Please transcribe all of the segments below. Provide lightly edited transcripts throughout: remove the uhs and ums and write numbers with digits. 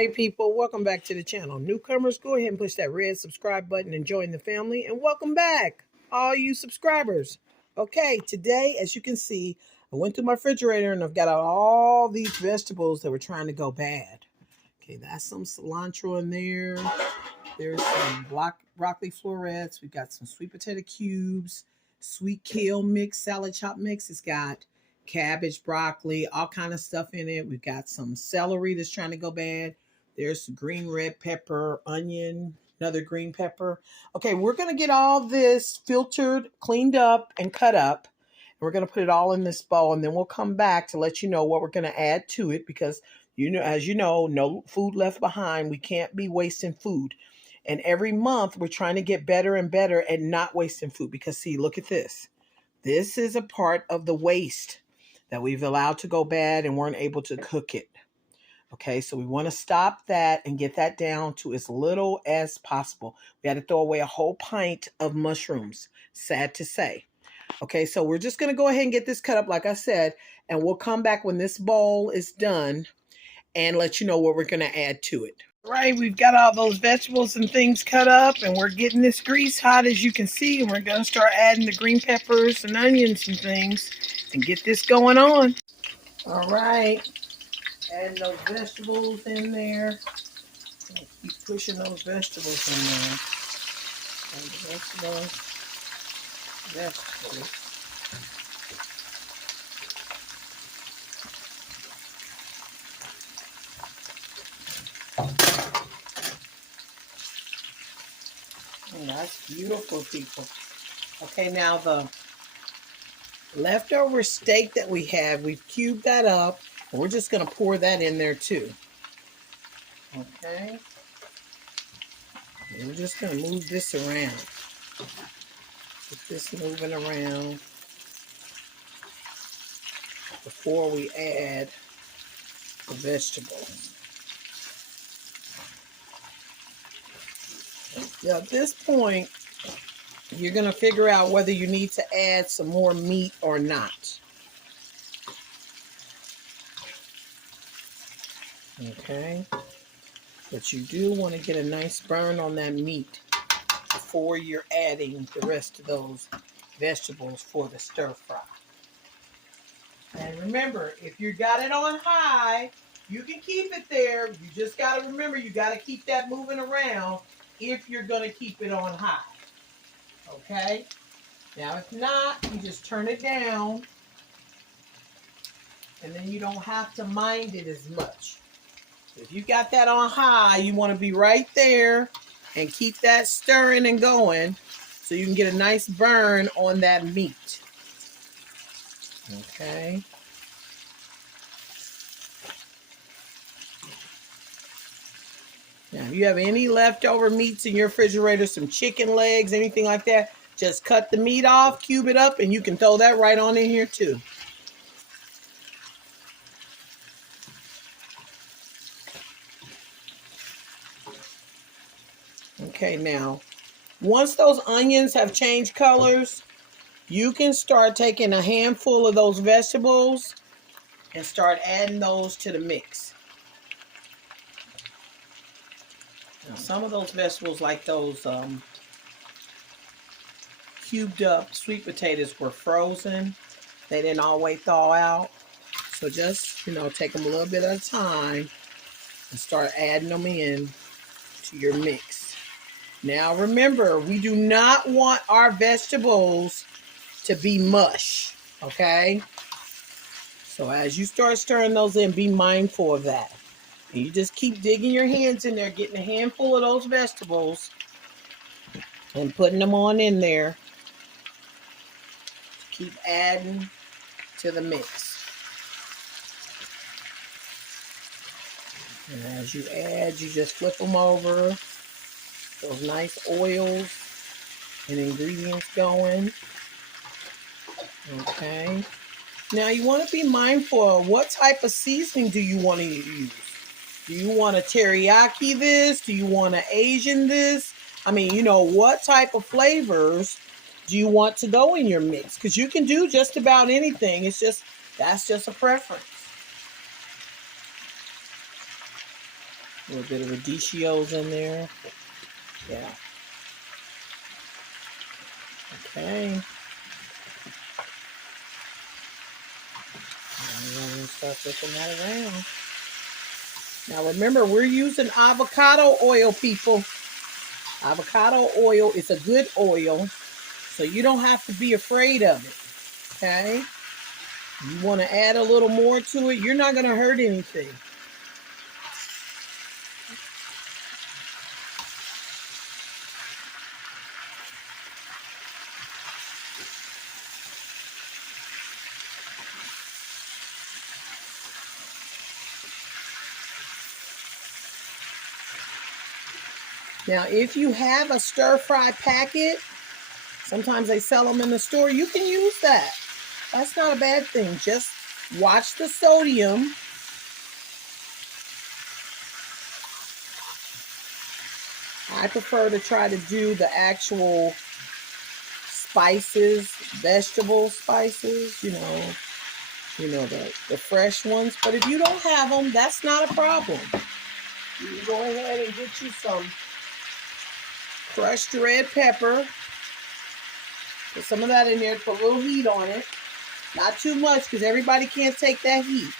Hey people, welcome back to the channel. Newcomers, go ahead and push that red subscribe button and join the family. And welcome back, all you subscribers. Okay, today, as you can see, I went through my refrigerator and I've got out all these vegetables that were trying to go bad. Okay, that's some cilantro in there. There's some broccoli florets. We've got some sweet potato cubes, sweet kale mix, salad chop mix. It's got cabbage, broccoli, all kind of stuff in it. We've got some celery that's trying to go bad. There's green red pepper, onion, another green pepper. Okay, we're going to get all this filtered, cleaned up, and cut up. And we're going to put it all in this bowl, and then we'll come back to let you know what we're going to add to it because, as you know, no food left behind. We can't be wasting food. And every month, we're trying to get better and better at not wasting food because, see, look at this. This is a part of the waste that we've allowed to go bad and weren't able to cook it. Okay, so we want to stop that and get that down to as little as possible. We had to throw away a whole pint of mushrooms, sad to say. Okay, so we're just going to go ahead and get this cut up, like I said, and we'll come back when this bowl is done and let you know what we're going to add to it. Right, we've got all those vegetables and things cut up, and we're getting this grease hot, as you can see, and we're going to start adding the green peppers and onions and things and get this going on. All right, adding those vegetables in there. Keep pushing those vegetables in there. And vegetables. Oh, that's beautiful, people. Okay, now the leftover steak that we have, we've cubed that up, and we're just going to pour that in there too. Okay. And we're just going to move this around. Get this moving around before we add the vegetables. Now, at this point, you're going to figure out whether you need to add some more meat or not. Okay. But you do want to get a nice burn on that meat before you're adding the rest of those vegetables for the stir fry. And remember, if you got it on high, you can keep it there. You just got to remember, you got to keep that moving around if you're going to keep it on high. Okay? Now, if not, you just turn it down, and then you don't have to mind it as much. If you got that on high, you want to be right there and keep that stirring and going so you can get a nice burn on that meat. Okay. Now, if you have any leftover meats in your refrigerator, some chicken legs, anything like that, just cut the meat off, cube it up, and you can throw that right on in here too. Okay, now, once those onions have changed colors, you can start taking a handful of those vegetables and start adding those to the mix. Now, some of those vegetables, like those cubed up sweet potatoes, were frozen. They didn't always thaw out. So just, take them a little bit at a time and start adding them in to your mix. Now, remember, we do not want our vegetables to be mush, okay? So as you start stirring those in, be mindful of that. And you just keep digging your hands in there, getting a handful of those vegetables and putting them on in there. Keep adding to the mix. And as you add, you just flip them over. Those nice oils and ingredients going. Okay. Now you want to be mindful of what type of seasoning do you want to use. Do you want to teriyaki this? Do you want to Asian this? I mean, what type of flavors do you want to go in your mix? Because you can do just about anything. That's just a preference. A little bit of radicchios in there. Yeah. Okay. I'm going to start flipping that around. Now remember, we're using avocado oil, people. Avocado oil is a good oil, so you don't have to be afraid of it. Okay? You want to add a little more to it, you're not going to hurt anything. Now, if you have a stir-fry packet, sometimes they sell them in the store, you can use that. That's not a bad thing. Just watch the sodium. I prefer to try to do the actual spices, vegetable spices, you know, the fresh ones. But if you don't have them, that's not a problem. You can go ahead and get you some crushed red pepper. Put some of that in there, put a little heat on it. Not too much because everybody can't take that heat.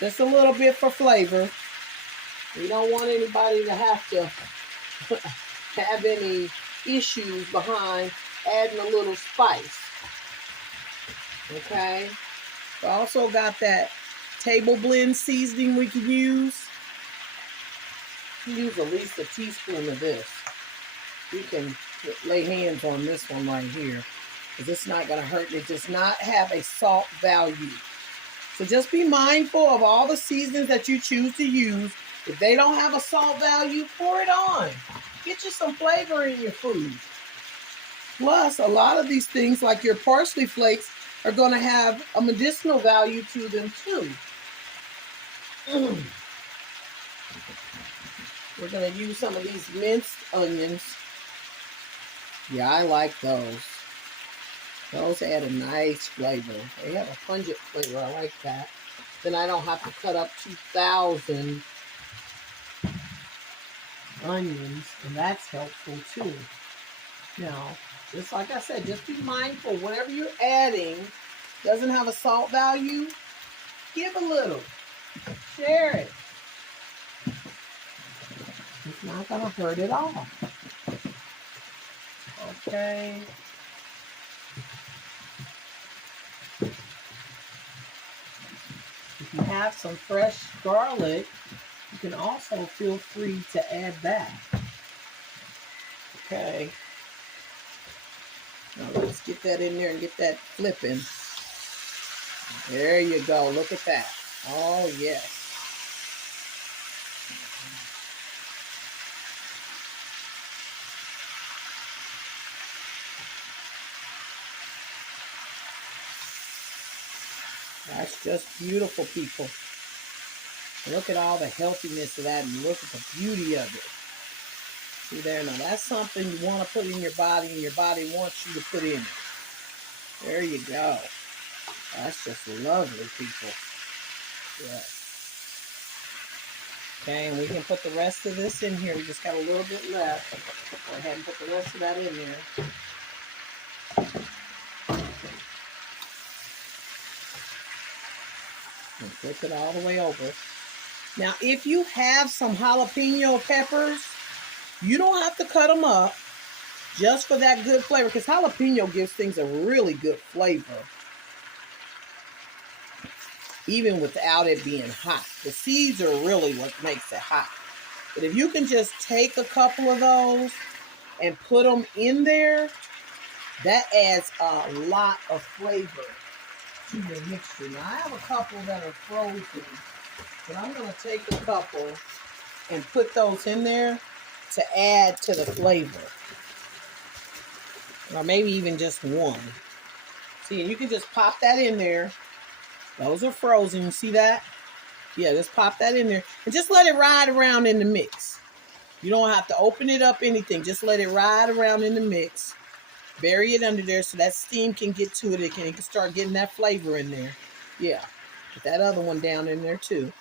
Just a little bit for flavor. We don't want anybody to have to have any issues behind adding a little spice. Okay? We also got that table blend seasoning we can use. You can use at least a teaspoon of this. You can lay hands on this one right here, because it's not going to hurt. It does not have a salt value. So just be mindful of all the seasonings that you choose to use. If they don't have a salt value, pour it on. Get you some flavor in your food. Plus, a lot of these things, like your parsley flakes, are going to have a medicinal value to them too. We're going to use some of these minced onions. Yeah, I like those. Those add a nice flavor. They have a pungent flavor. I like that. Then I don't have to cut up 2,000 onions, and that's helpful too. Now, just like I said, just be mindful. Whatever you're adding doesn't have a salt value, give a little. Share it. It's not going to hurt at all. Okay. If you have some fresh garlic, you can also feel free to add that. Okay. Now let's get that in there and get that flipping. There you go. Look at that. Oh, yes. That's just beautiful, people. Look at all the healthiness of that, and look at the beauty of it. See there? Now that's something you want to put in your body, and your body wants you to put in it. There you go. That's just lovely, people. Yes. Okay, and we can put the rest of this in here. We just got a little bit left. Go ahead and put the rest of that in there. And flip it all the way over. Now, if you have some jalapeno peppers, you don't have to cut them up just for that good flavor, because jalapeno gives things a really good flavor, even without it being hot. The seeds are really what makes it hot. But if you can just take a couple of those and put them in there, that adds a lot of flavor to your mixture. Now, I have a couple that are frozen, but I'm going to take a couple and put those in there to add to the flavor. Or maybe even just one. See, and you can just pop that in there. Those are frozen. You see that? Yeah, just pop that in there. And just let it ride around in the mix. You don't have to open it up, anything. Just let it ride around in the mix. Bury it under there so that steam can get to it. It can start getting that flavor in there. Yeah. Put that other one down in there too.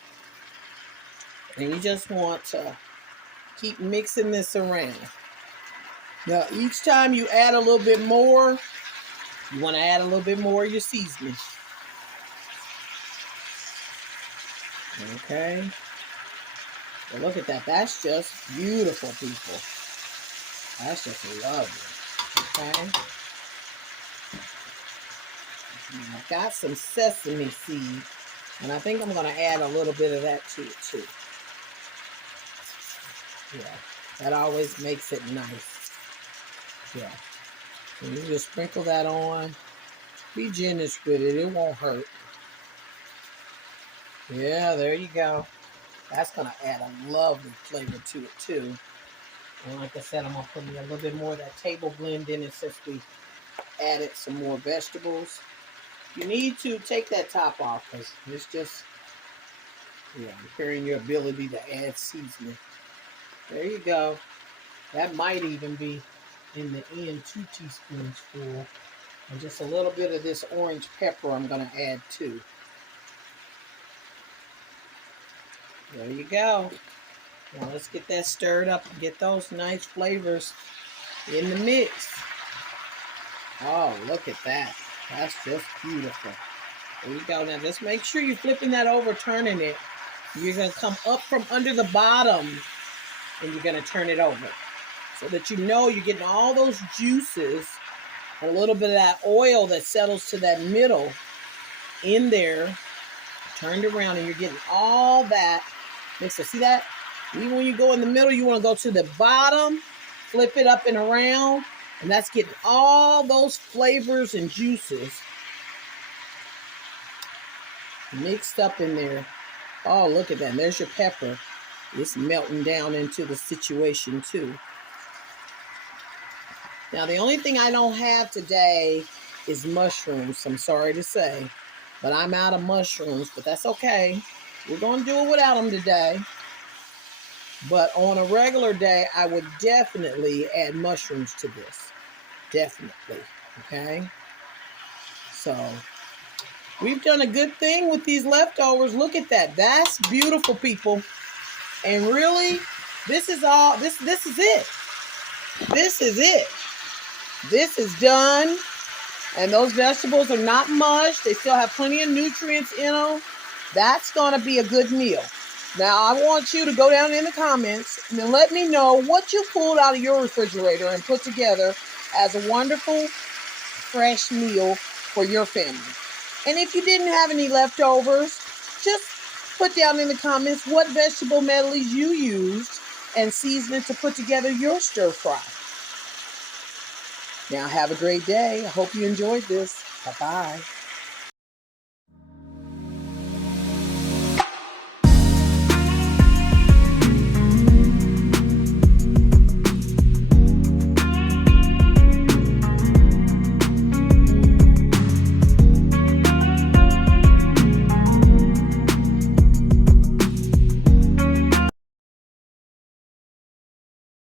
And you just want to keep mixing this around. Now, each time you add a little bit more, you want to add a little bit more of your seasoning. Okay. Well, look at that. That's just beautiful, people. That's just lovely. Okay. Now, I've got some sesame seed, and I think I'm going to add a little bit of that to it, too. Yeah. That always makes it nice. Yeah. And you just sprinkle that on. Be generous with it. It won't hurt. Yeah, there you go. That's going to add a lovely flavor to it, too. And like I said, I'm going to put a little bit more of that table blend in it since we added some more vegetables. You need to take that top off because it's just, impairing your ability to add seasoning. There you go. That might even be, in the end, 2 teaspoons full. And just a little bit of this orange pepper I'm going to add too. There you go. Now let's get that stirred up and get those nice flavors in the mix. Oh, look at that. That's just beautiful. There you go. Now just make sure you're flipping that over, turning it. You're going to come up from under the bottom and you're going to turn it over so that you know you're getting all those juices, a little bit of that oil that settles to that middle in there, turned around, and you're getting all that mixed. So see that? Even when you go in the middle, you want to go to the bottom, flip it up and around, and that's getting all those flavors and juices mixed up in there. Oh, look at that. And there's your pepper. It's melting down into the situation too. Now, the only thing I don't have today is mushrooms, I'm sorry to say. But I'm out of mushrooms, but that's okay. We're going to do it without them today. But on a regular day, I would definitely add mushrooms to this. Definitely. Okay? So, we've done a good thing with these leftovers. Look at that. That's beautiful, people. And really, this is all, this is it. This is it. This is done. And those vegetables are not mushed. They still have plenty of nutrients in them. That's going to be a good meal. Now, I want you to go down in the comments and then let me know what you pulled out of your refrigerator and put together as a wonderful, fresh meal for your family. And if you didn't have any leftovers, just put down in the comments what vegetable medleys you used and seasoning to put together your stir fry. Now, have a great day. I hope you enjoyed this. Bye-bye.